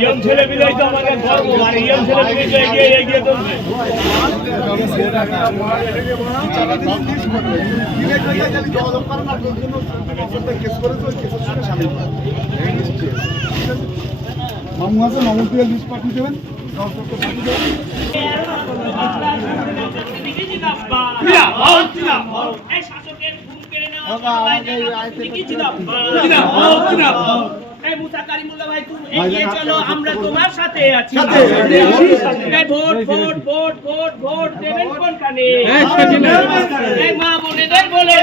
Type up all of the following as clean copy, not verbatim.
Young ছেলে বিদায় তো আমাদের ধর্ম, আর ইয়ং ছেলে বিদায় এগিয়ে চলবে। মামু আছে, মামু দিয়ে লিস্ট পাঠিয়ে দেবেন। আমরা তোমার সাথে আছি। Vote vote vote vote vote দেবেন কোনখানে? মা বোনেদের বলে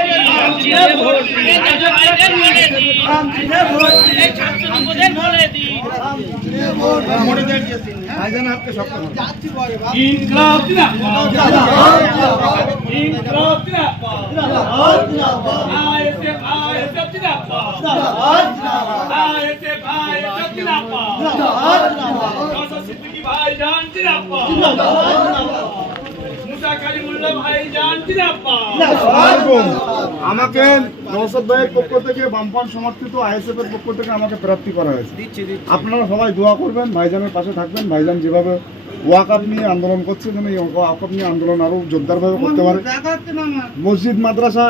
আমাকে নওশাদ ভাইয়ের পক্ষ থেকে বামফ্রন্ট সমর্থিত আইএসএফ এর পক্ষ থেকে আমাকে প্রার্থী করা হয়েছে। আপনারা সবাই দোয়া করবেন, ভাইজানের পাশে থাকবেন। ভাইজান যেভাবে ওয়াকআপ নিয়ে আন্দোলন করছে, যেন এই ওয়াকআপ নিয়ে আন্দোলন আরো জোরদারভাবে করতে পারে। মসজিদ মাদ্রাসা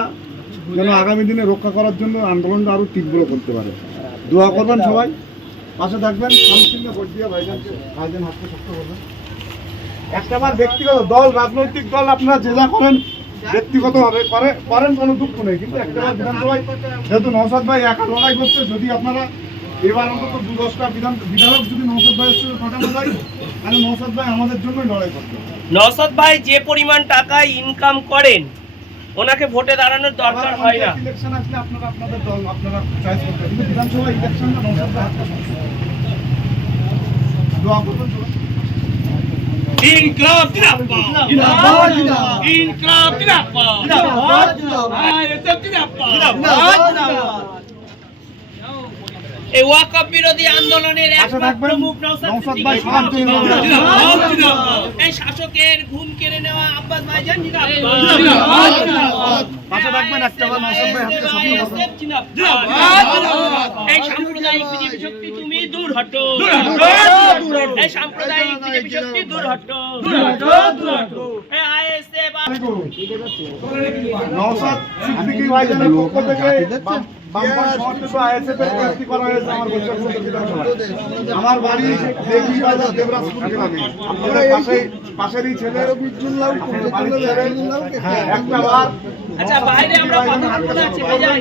যেন আগামী দিনে রক্ষা করার জন্য আন্দোলনটা আরো তীব্র করতে পারে। দোয়া করবেন, সবাই পাশে থাকবেন। শামসিংহে ভোট দিয়ে ভাইজান হাতকে শক্ত করবেন। একটাবার ব্যক্তিগত দল, রাজনৈতিক দল আপনারা যে যা করেন ব্যক্তিগতভাবে করেন, কোনো দুঃখ নেই, কিন্তু একটাবার বিধানসভায় যেহেতু নওশাদ ভাই একা লড়াই করছে, যদি আপনারা এবার অন্তত 2-10টা বিধায়ক যদি নওশাদ ভাইয়ের সঙ্গে পাঠানো যায়, তাহলে নওশাদ ভাই আমাদের জন্যই লড়াই করতে। নওশাদ ভাই যে পরিমাণ টাকা ইনকাম করেন, ওনাকে ভোটে দাঁড়ানোর দরকার হয় না। ইলেকশন আসলে আপনারা আপনাদের দল আপনারা চয়েস করতে, কিন্তু বিধানসভা ইলেকশনটা নওশাদ ভাই দোয়া করবেন। ইনকলাব জিন্দাবাদ, জিন্দাবাদ, ইনকলাব জিন্দাবাদ, জিন্দাবাদ, আইএসএফ জিন্দাবাদ, জিন্দাবাদ। এই ওয়াকআপ বিরোধী আন্দোলনের একমাত্র প্রমুখ নওশাদ ভাই, এই শাসকের ঘুম কেড়ে নেওয়া আব্বাস ভাইজান জিন্দাবাদ, জিন্দাবাদ, জিন্দাবাদ। পাশে থাকবেন, একটাবার নওশাদ ভাই হাতকে শক্ত করবেন। জিন্দাবাদ, এই সাম্প্রদায়িক বিজেপি শক্তি তুমি দূর হটো, দূর হটো, দূর হটো। এই সাম্প্রদায়িক বিজেপি শক্তি দূর হটো, দূর হটো, দূর হটো। এই আইএসএফ নওশাদ সিদ্দিকী ভাইজানের পক্ষ থেকে বামফ্রন্ট সমর্থিত আইএসএফ এর প্রার্থী করা হয়েছে আমার বৈশাখপুর বিধানসভায়। আমার বাড়ি দেখি বাজার দেবরাজপুর গ্রামে, আপনাদের পাশেরই ছেলে একটাবার। আচ্ছা বাইরে আমরা কথা বলতে আছি ভাইজান।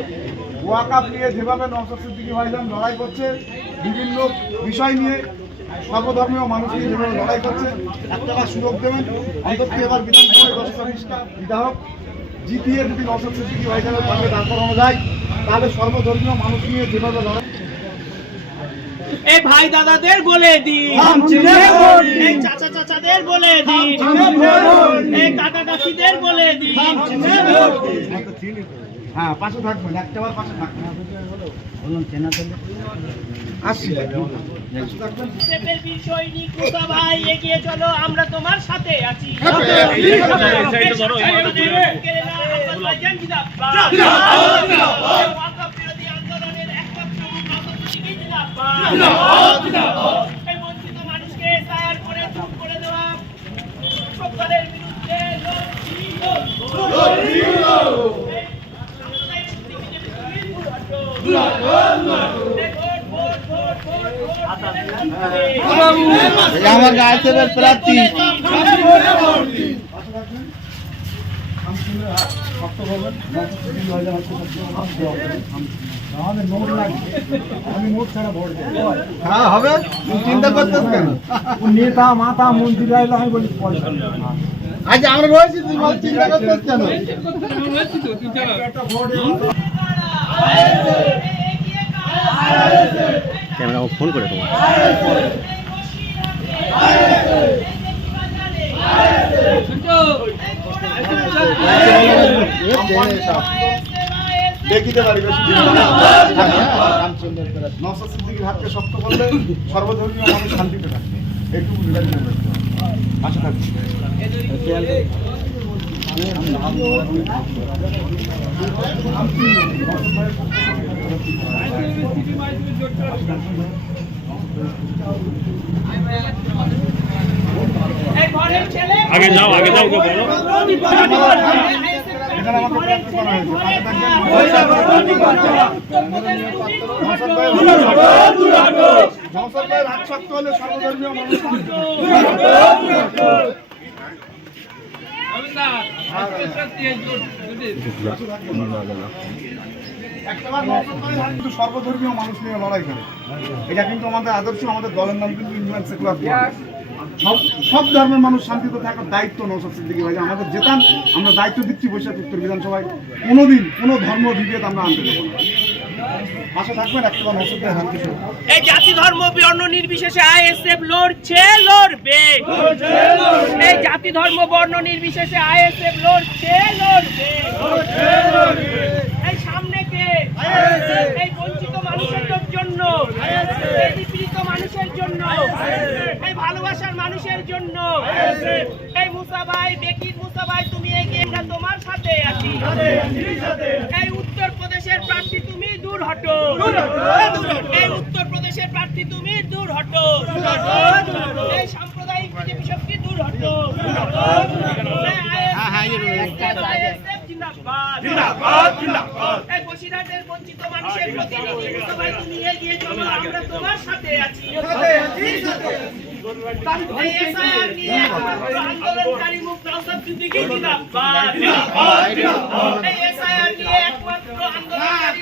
ওয়াকআপ নিয়ে যেভাবে নওশাদ সিদ্দিকী ভাইজান লড়াই করছে, বিভিন্ন বিষয় নিয়ে সর্বধর্মীয় মানুষ নিয়ে যেভাবে লড়াই করছে, একটাবার সুযোগ দেবেন। অন্তত এবার বিধানসভায় 10-20টা বিধায়ক জিতিয়ে যদি নওশাদ সিদ্দিকী ভাইজানের পাশে দাঁড় করানো যায়, তাহলে সর্বধর্মীয় মানুষ নিয়ে যেভাবে লড়াই। এই ভাই দাদাদের বলে দিন, এই চাচা চাচাদের বলে দিন, এই কাকা কাকিদের বলে দিন। হ্যাঁ, পাশে থাকবেন, একটাবার পাশে থাকবেন। আসছি সৈনিক মুসা ভাই, এগিয়ে চলো, আমরা তোমার সাথে আছি। বঞ্চিত মানুষকে দায়ের করে চুপ করে দেওয়া সকলের বিরুদ্ধে আমার গায়ের প্রার্থী আমি নোট ছাড়া ভোট দেব। হ্যাঁ হবে, চিন্তা করতেছ কেন? নেতা মাতা মন্ত্রী আইলে আমি বলি পয়সা। আচ্ছা আমরা রয়েছি, তুই বল চিন্তা করতেছ কেন? ক্যামেরা ফোন করে তোমার দেখিতে পারি বেশি নওশাদ সিদ্দিকীর হাতকে শক্ত করলে সর্বধর্মীয় মানুষ শান্তিতে থাকবে। এইটুকু বিদায় নেবে। আশা থাকছি। এই ঘরের ছেলে আগে যাও ওকে বলো। এখানে আমাকে প্রার্থী করা হয়েছে। নওশাদ ভাইয়ের হাত শক্ত হলে সর্বধর্মীয় মানুষ শান্তিতে থাকবে। কিন্তু সর্বধর্মীয় মানুষ নিয়ে লড়াই করে, এটা কিন্তু আমাদের আদর্শ। আমাদের দলের নাম কিন্তু ইন্ডিয়ান সেকুলার ফ্রন্ট। সব ধর্মের মানুষ শান্তিতে থাকার দায়িত্ব নওশাদ সিদ্দিকী ভাই। আমাদের যেতাম, আমরা দায়িত্ব দিচ্ছি বৈশাখ উত্তর বিধানসভায়, কোনোদিন কোনো ধর্ম বিভেদ আমরা আনতে দেবো না। আশা থাকবেন একটা নওশাদ ভাই হাত কিছু। এই জাতি ধর্ম বর্ণ নির্বিশেষে আইএসএফ লড়ছে, লড়বে। এই জাতি ধর্ম বর্ণ নির্বিশেষে আইএসএফ লড়ছে, লড়বে। এই সামনে কে? এই বঞ্চিত মানুষের জন্য, এই নিপীড়িত মানুষের জন্য, এই ভালোবাসার মানুষের জন্য। এই মুসা ভাই, বেকির মুসা ভাই, তুমি এগিয়ে, আমরা তোমার সাথে আছি। এই উত্তরপ্রদেশের প্রার্থী তুমি দূর হটো, এই উত্তরপ্রদেশের প্রার্থী তুমি দূর হটো। এই সাম্প্রদায়িক বিজেপি শক্তি দূর হটো। এই বসিরহাটের বঞ্চিত মানুষের প্রতিনিধি মুসা ভাই, তুমি এগিয়ে চলো, আমরা তোমার সাথে আছি। এই এসআইআর নিয়ে একমাত্র আন্দোলনকারী মুখ নওশাদ সিদ্দিকী জিন্দাবাদ। এই এসআইআর নিয়ে একমাত্র আন্দোলনকারী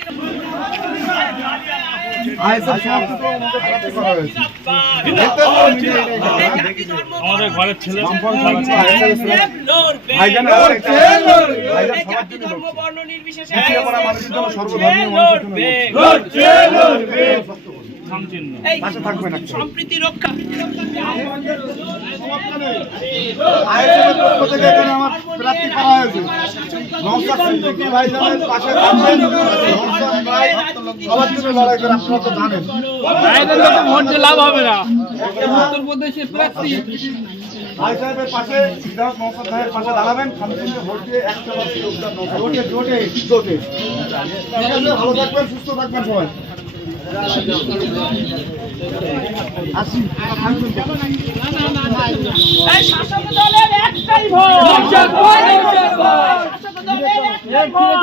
আমাদের ঘরের ছেলে বর্ণ নির্বিশেষে সম্প্রীতি রক্ষা। আইএসএফের পক্ষ থেকে এখানে আমার প্রার্থী করা হয়েছে। নওশাদ সিদ্দিকী ভাইজানের পাশে থাকবেন। নওশাদ ভাই সবার জন্য লড়াই করে, আপনারা তো জানেন। লাভ হবে না। উত্তরপ্রদেশের প্রার্থী ভাই সাহেবের পাশে বিধায়ক নওশাদ ভাইয়ের পাশে দাঁড়াবেন। শান্তিতে ভোট দিয়ে একটা জোটে জোটে ভালো থাকবেন, সুস্থ থাকবেন সবাই। আসি এই শাসক দলের একটাই ভোট, শাসক দলের একটাই ভোট,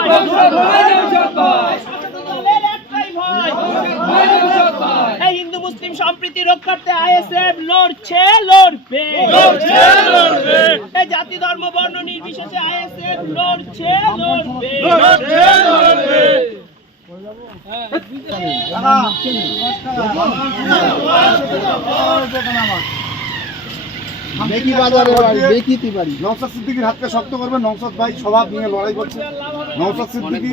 শাসক দলের একটাই ভোট। এই হিন্দু মুসলিম সম্প্রীতি রক্ষার্থে আইএসএফ লড়ছে, লড়বে। এই জাতি ধর্ম বর্ণ নির্বিশেষে আইএসএফ লড়ছে, লড়বে। নওশাদ সিদ্দিকীর হাতকে শক্ত করবেন। নওশাদ ভাই স্বভাব নিয়ে লড়াই করছে। নওশাদ সিদ্দিকী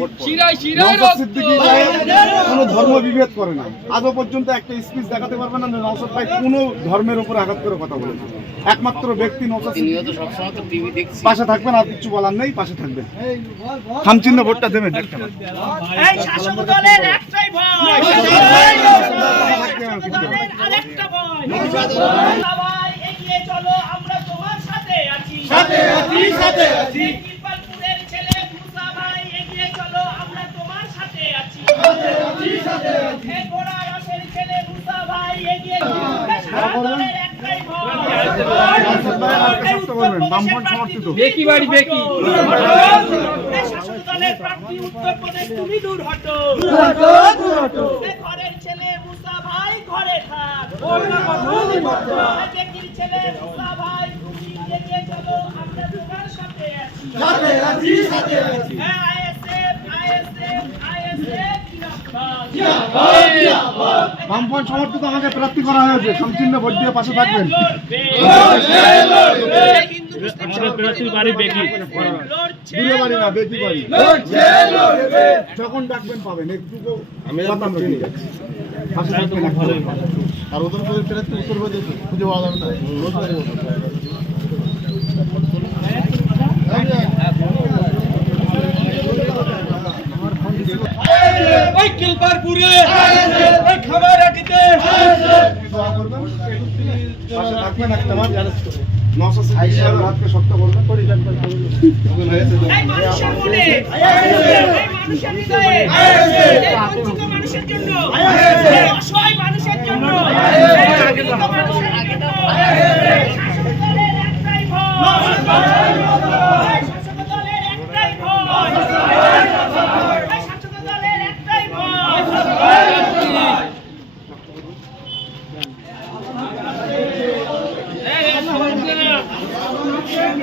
কোনো ধর্ম বিভেদ করে না। আজও পর্যন্ত একটা স্পিচ দেখাতে পারবে না নওশাদ ভাই কোনো ধর্মের উপর আঘাত করে কথা বলে না। একমাত্র ব্যক্তি নওশাদ সিদ্দিকী। পাশে থাকবেন, আর কিছু বলার নেই, পাশে থাকবেন। খামচিহ্ন ভোটটা দেবেন। এই শাসক দলের একটাই ভয়, শাসক দলের আরেকটা ভয়। সবাই এগিয়ে চলো, আমরা তোমার সাথে আছি, সাথে আছি, সাথে আছি। কিরপালপুরের ছেলে মুসা ভাই, এগিয়ে চলো, আমরা তোমার সাথে আছি, সাথে আছি, সাথে আছি। এই গোড়া রসের ছেলে মুসা ভাই, এগিয়ে চলো, শাসক দলের একটাই ভয়। বামপন্থ সমর্থিত বেকি বাড়ি বেকি শাসক দলের প্রার্থী উত্তরপ্রদেশ, তুমি দূর হটো। ঘরের ছেলে মুসা ভাই, ঘরে থাক। বেকির ছেলে মুসা ভাই, তুমি এগিয়ে চলো, আমরা তোমার সাথে আছি, সাথে আছি, সাথে আছি। আইএসএফ, আইএসএফ, আইএসএফ জিন্দাবাদ, জিন্দাবাদ, জিন্দাবাদ। বামপন্থ সমর্থিত আমাকে প্রার্থী করা হয়েছে। খামচিহ্ন ভোট দিয়ে পাশে থাকবেন। আমাদের প্রার্থীর বাড়ি বেকি। দূরে বাড়ি না, বেশি বাড়ি। যখন ডাকবেন পাবেন। একটুকু কথা আমরা দিয়ে যাচ্ছি। পাশে থাকবেন। আর ওদের প্রার্থী উত্তরপ্রদেশ খুঁজে পাওয়া যাবে না। আমার ফোন এই কিলপারপুরে এই খামারাটিতে দোয়া করবেন, পাশে থাকবেন একটা বার। 960 সাহেবের হাতকে শক্ত করবেন। এই মানুষের মনে, এই মানুষের হৃদয়ে, এই বঞ্চিত মানুষের জন্য, এই অসহায় মানুষের জন্য, এই পীড়িত মানুষের জন্য, এই শাসক দলের একটাই ভয়, এই শাসক দলের একটাই ভয়, এই শাসক দলের একটাই ভয়।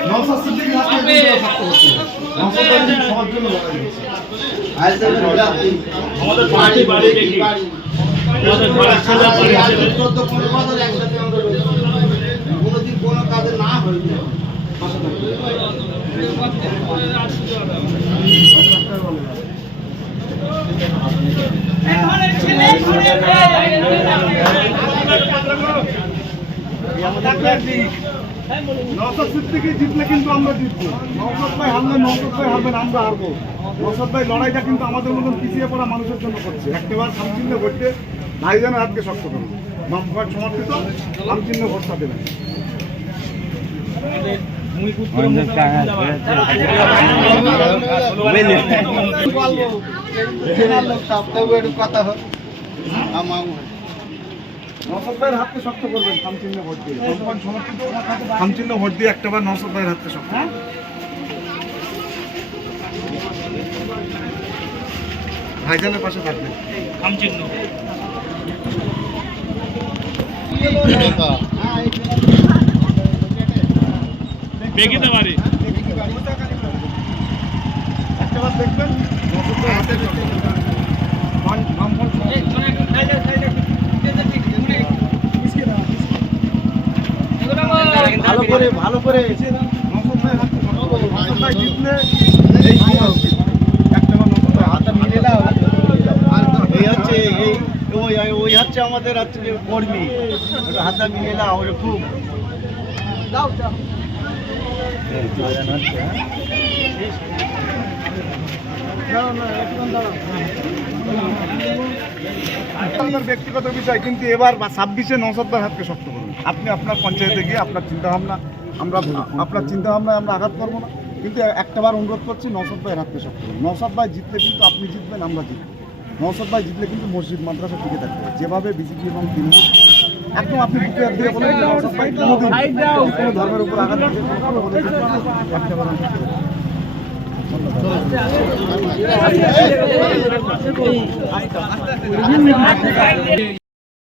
নওশাদ সিদ্দিকীর হাতকে শক্ত করতে হবে। নওশাদ ভাই কিন্তু সবার জন্য লড়াই করছে। আমাদের বাড়ি বাড়ি দেখি আমাদের বাড়ি ছেলে বাড়ি ছেলে এই ঘরের ছেলে, ঘরের মেয়ে, নওশাদ সিদ্দিকী জিতলে কিন্তু আমরা জিতবো। নওশাদ ভাই হারলে নওশাদ ভাই হারবেন, আমরা হারবো। নওশাদ ভাই লড়াইটা কিন্তু আমাদের মতন পিছিয়ে পড়া মানুষের জন্য করছে। একটাবার সামচিহ্ন ভোটে ভাইজানের হাতকে শক্ত করুন। বামফ্রন্ট সমর্থিত সামচিহ্ন ভোটটা দেবেন। নওশাদ ভাইয়ের হাতকে শক্ত করবেন সামচিহ্ন ভোট দিয়ে। বামফ্রন্ট সমর্থিত সামচিহ্ন ভোট দিয়ে একটাবার নওশাদ ভাইয়ের হাতকে শক্ত করবেন। ভাইজানের পাশে থাকবেন। খামচিহ্ন বেগিতে বাড়ি একটাবার দেখবেন নওশাদ ভাইয়ের হাতে শক্ত করবেন। বামফ্রন্ট সমর্থিত ভালো করে নওশাদ ভাইয়ের হাতকে শক্ত করবেন। নওশাদ ভাই জিতলে এই সমাজ একটাবার নওশাদ ভাই হাতটা মিলে দাও। এই হচ্ছে ওই হচ্ছে আমাদের হচ্ছে যে কর্মী, ওটা হাতটা মিলিয়ে না ওটা খুব আপনার ব্যক্তিগত বিষয়, কিন্তু এবার 26-এ নওশাদ ভাইয়ের হাতকে শক্ত করুন। আপনি আপনার পঞ্চায়েতে গিয়ে আপনার চিন্তাভাবনা আপনার চিন্তাভাবনায় আমরা আঘাত করবো না, কিন্তু একটাবার অনুরোধ করছি নওশাদ ভাইয়ের হাতকে শক্ত করুন। নওশাদ ভাই জিতলে কিন্তু আপনি জিতবেন, আমরা জিতব। নওশাদ ভাই জিতলে কিন্তু মসজিদ মাদ্রাসা টিকে থাকবে। যেভাবে বিজেপি এবং তৃণমূল একদম আপনি বুকে হাত দিয়ে বলেন যে নওশাদ ভাই কোনোদিন কোনো ধর্মের উপর আঘাত করবে না, কোনো কথা বলে একটাবার আমরা জিতবো। ধন্যবাদ।